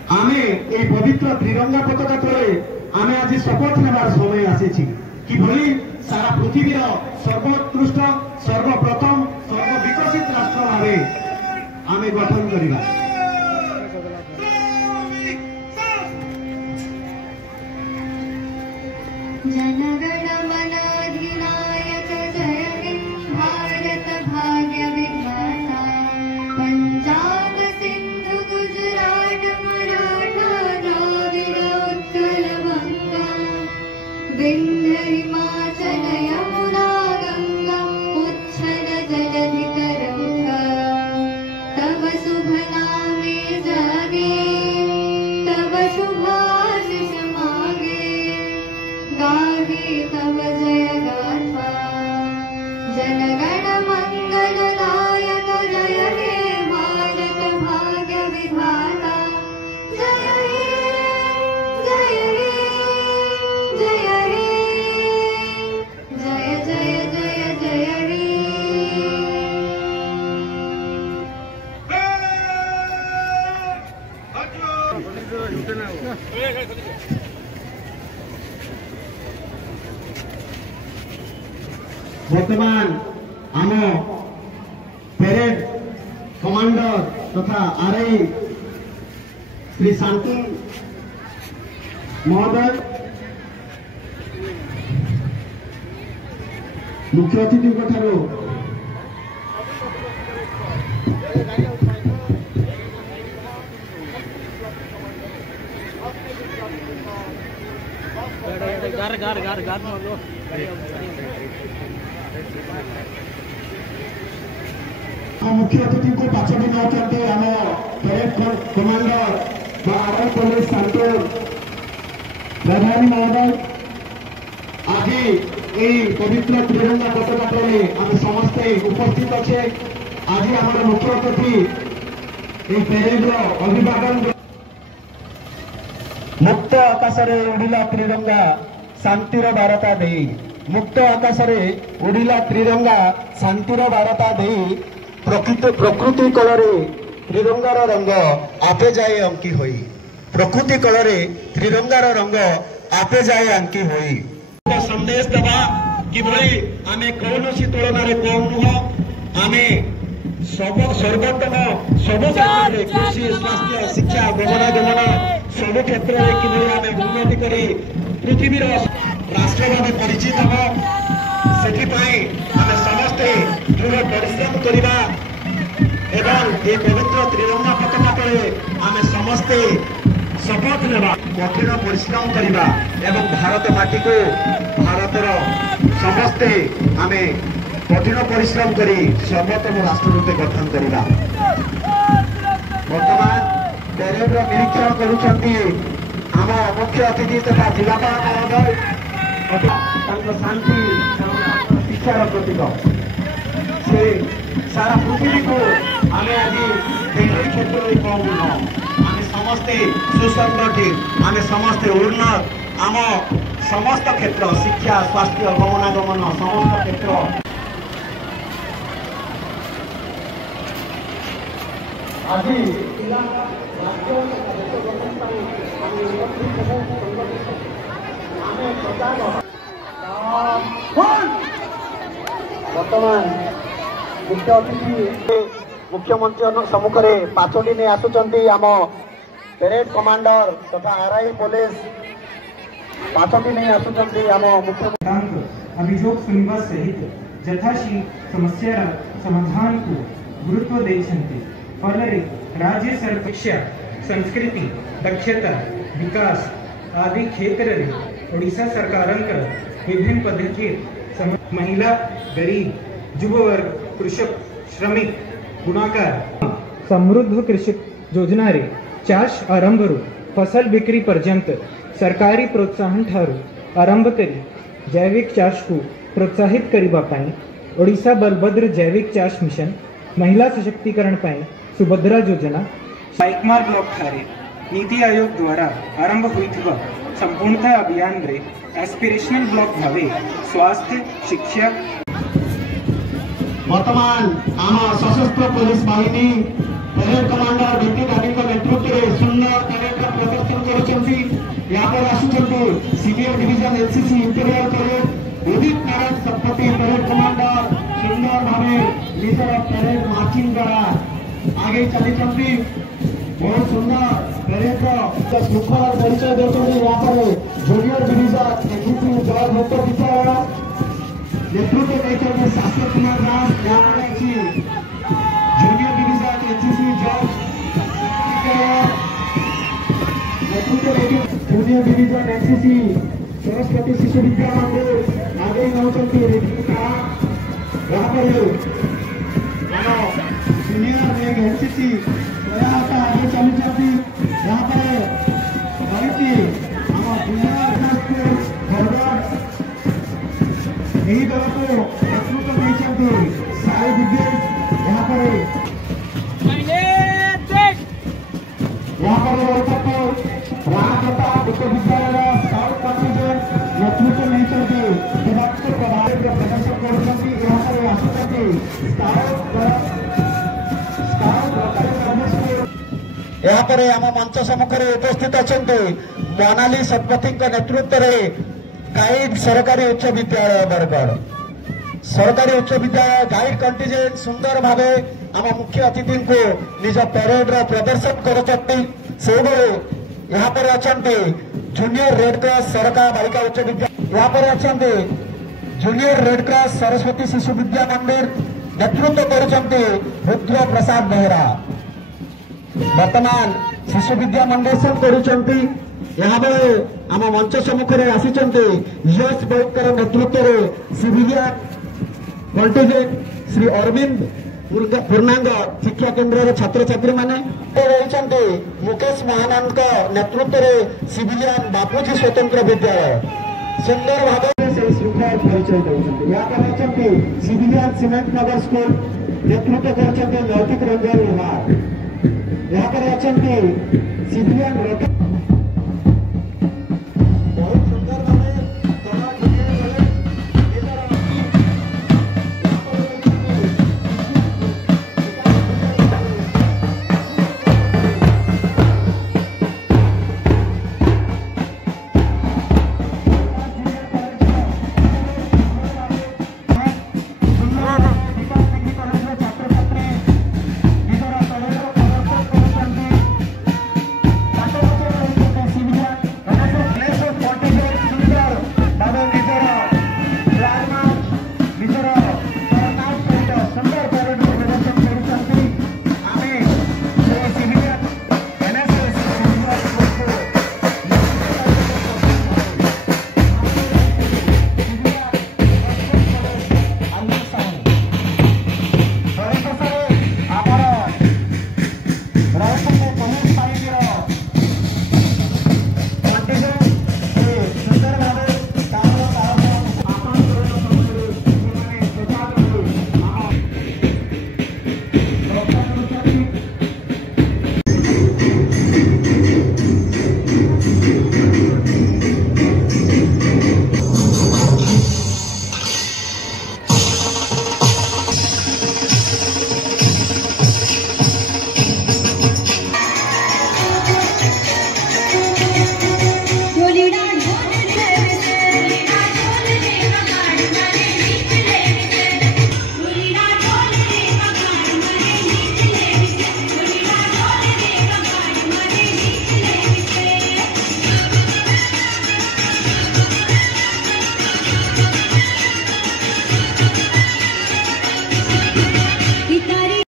आमे ए पवित्र त्रिरंगा पताका तले आमे आज शपथ नेबार समय आसीछि कि भली सारा पृथ्वीर सर्वोत्कृष्ट सर्वप्रथम सर्वविकसित राष्ट्र भावे आमे गठन करिबा। जनगण मन अधिनायक जय हे भारत भाग्य विधाता पंजाब सिंधु गुजरात मराठा द्राविड़ उत्कल बंगा विंध्य हिमाचल यमुना गंगा उच्छल जलधि तरंगा तब शुभ नामे जागे तब शुभाशिष मागे गाहे तव जय गाथा जनगण मंगलदायक जय हे भारत भाग्य विधाता जय हे जय हे जय हे जय जय जय जय हे। वर्तमान आम पेरेड कमांडर तथा आरआई श्री शांति महोदय मुख्य अतिथि ठारू मुख्य अतिथि को पाचटी नौकरी आम पेरेड कमांडर आरआई पुलिस शांति प्रधानी महोदय आज यही पवित्र त्रिरंगा पताका तले आम समस्ते उपस्थित अच्छे। आज आम मुख्य अतिथि पेरेड अभिवादन मुक्त आकाश उड़िला त्रिरंगा शांतिर बारता दे मुक्त आकाश उड़िला त्रिरंगा शांतिर बारता दे प्रकृति कलरे त्रिरंगार रंग आपे जाए अंकी होई प्रकृति कलरे त्रिरंगार रंग आपे जाए अंकी होई संदेश देवा कि भाई आमे कौनसी तुलन कम नुह आमे सर्वोत्तम सब क्षेत्र में कृषि स्वास्थ्य शिक्षा गमनागमन सब क्षेत्र में किभली आमे उन्नति करी पृथ्वीर राष्ट्र भाव परिचित हम से आमे समस्ते दृढ़ परिश्रम करवा एवं ये पवित्र त्रिरंगा पताका तले आमे समस्ते शपथ नेबा कठिन परिश्रम करवा एवं भारत माटी को भारतर समस्ते आमे कठिन परिश्रम करी सर्वोत्तम राष्ट्र रूपे गठन करवा। वर्तमान पेरेड निरीक्षण करुछंती आम मुख्य अतिथि तथा जिलापाल महोदय शांति शिक्षार प्रतीक से सारा पृथ्वी को आम आज क्षेत्र में कम आम समस्ते सुसंगठित आम समस्ते उन्नत आम समस्त क्षेत्र शिक्षा स्वास्थ्य गमनागमन समस्त क्षेत्र आज वर्तमान मुख्य अतिथि मुख्यमंत्री सम्मुख में पाचटी नहीं आसुचंती आम पेरेड कमांडर तथा आरआई पुलिस पाचटी नहीं आसुचंती आम मुख्य अभियोग सुनवा सहित यथाशीघ्र समस्या समाधान को गुरुत्व देइछंती फलरे राज्य शिक्षा संस्कृति दक्षता विकास आदि क्षेत्र में ओडिशा सरकारंकर विभिन्न पद्धति महिला गरीब युववर्ग कृषक श्रमिक गुणाकार समृद्ध कृषि योजना रे चाष आरंभ रू फसल बिक्री पर्यंत सरकारी प्रोत्साहन ठारू आरंभ करी जैविक चाष को प्रोत्साहित करिबा पाई ओडिशा बलभद्र जैविक चाष मिशन महिला सशक्तिकरण पाई सुभद्रा योजना पाइकमार ब्लॉक ठारे नीति आयोग द्वारा आरंभ होइथिबा संपूर्णता अभियान रे एस्पिरेशनल ब्लॉक भावे स्वास्थ्य शिक्षा वर्तमान आम सशस्त्र पुलिस बाहिनी परेड कमांडर बीपी गांधी नेतृत्व में सुंदर परेड का प्रदर्शन करुछंती। यहाँ पर आसुछंती senior division NCC imperial parade Udit Narayan Satpathy parade commander सुंदर भावे निजर परेड मार्चिंग द्वारा आगे चली बहुत सुंदर परेड का श्रृंखला परिचय देते यहाँ पर junior division NCC George Bhatt विद्यालय नेतृत्व देते शास्त्र Kumar Das junior division NCC George junior division NCC Saraswati Shishu Vidya मंदिर आगे नौचंती यहाँ पर सीनियर एनसीसी आगे चली जाती यहाँ पर यही दल को नेतृत्व नहीं सारे विद्या यहाँ पर रामप्रताप उच्च विद्यालय स्काउट कंटिजेंट नेतृत्व नहीं प्रदर्शन कर यहाँ पर आम मंच सम्मुखें उपस्थित अच्छा मोनाली सतपथी नेतृत्व में गाइड सरकारी उच्च विद्यालय बरगढ़ सरकारी उच्च विद्यालय गाइड कंटिजेंट सुंदर भाव आम मुख्य अतिथि को निज परेड प्रदर्शन कर यहाँ पर अच्छा जूनियर रेड क्रॉस सरकार बालिका उच्च विद्यालय यहाँ पर अच्छा junior red cross Saraswati Shishu Vidya मंदिर नेतृत्व कर रुद्र प्रसाद बेहरा वर्तमान शिशु विद्या मंडल कर यहाँ आम मंच सम्मुखें आसी यश बौद्ध नेतृत्व में सिविलियन कंटिजेंट श्री अरविंद पूर्णांग शिक्षा केन्द्र छात्र छात्री मैंने रही मुकेश महानंद नेतृत्व में सिविलियन बापूजी स्वतंत्र विद्यालय सुंदर भाव से श्रृंखला परिचय देते यहाँ पर सिविलियन सीमेंट नगर स्कूल नेतृत्व कर नैतिक रंजन विहार यहाँ पर सिविलियन